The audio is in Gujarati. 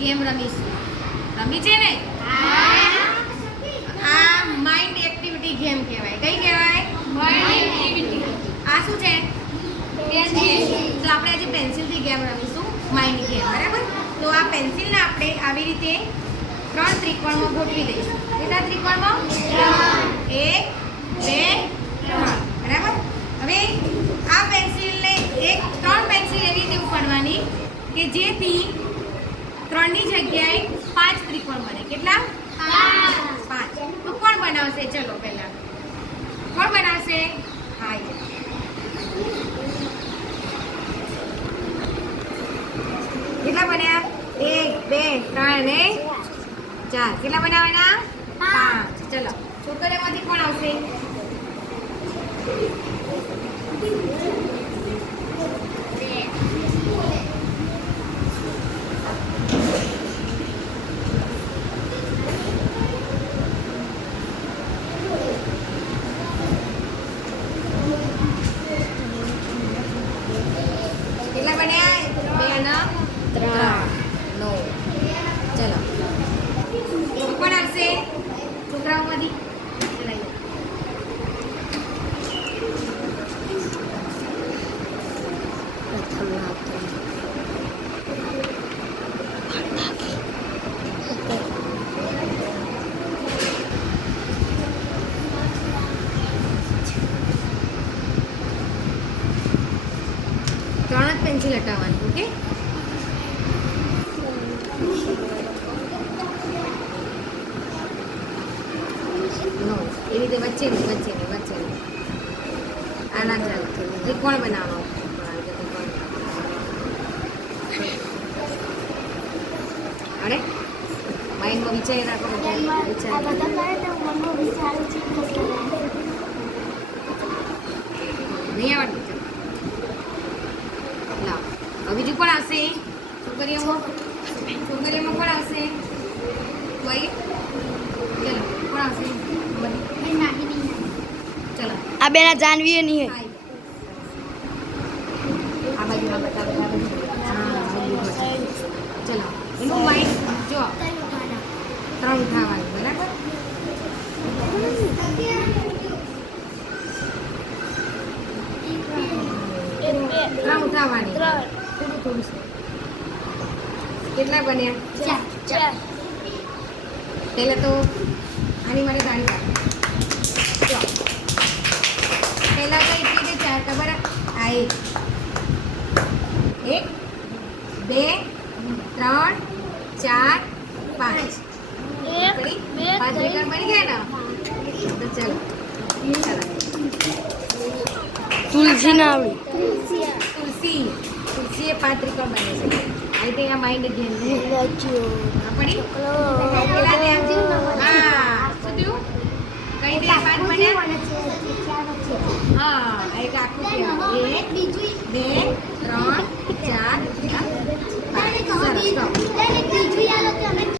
ગેમ રમીશું. રમી છે ને? આ માઇન્ડ એક્ટિવિટી ગેમ કહેવાય. કઈ કહેવાય? Mind activity. આ શું છે? પેન્સિલ. તો આપણે આજે પેન્સિલથી ગેમ રમીશું, માઇન્ડ ગેમ. બરાબર? તો આ પેન્સિલને આપણે આવી રીતે 3 ત્રિકોણમાં ગોઠવી દઈશું. કેટલા ત્રિકોણમાં? 3. 1 2 3. બરાબર? હવે આ પેન્સિલને 3 પેન્સિલ એવી રીતે ઉપાડવાની કે જેથી 3 ની જગ્યાએ 5 ત્રિકોણ બને. કેટલા? 5. તો કોણ બનાવશે? ચલો પહેલા કોણ બનાવશે? હા, કેટલા બન્યા? 1 2 3 ને 4. કેટલા બનાવવાના? 5. ચલો છોકરીઓમાંથી કોણ આવશે? કેટલા બન્યા? 2 અને 3. 9. ચલો કોણ આવશે છોકરાઓમાંથી? ત્રણ જ પેન્સિલ હટાવવાની. ઓકે? નો એ રીતે વચ્ચેની આના ચાલો ત્રિકોણ બનાવવાનો. અરે માઇન્ડમાં વિચારી રાખો. નહીં આવડતું? લાવ. હવે બીજું કોણ આવશે? છોકરીઓમાં કોણ આવશે? કોઈ? ચલો કોણ આવશે? ચલો આ બેના જાનવી નહીં. આ બાજુ બતાવો. ચલો એનું માઇન્ડ જો 3 ઉઠાવવાનું. બરાબર? ત્રણ ઉઠાવવાની. થોડું કેટલા બન્યા? 4. પહેલા તો આની મારે ગાડી પાડી. પહેલા તો એટલી 4 ખબર? આ 1 2 3 4 5. 5 ત્રિકોણ બની ગયા ને? તો ચલો તુલસી ના આવડી. તુલસીએ 5 ત્રિકોણ બને છે. આ રીતે આ માઇન્ડ ગેમ આપણી હા. શું થયું? કઈ દે 5 બન્યા? હા, એક આખું 1 2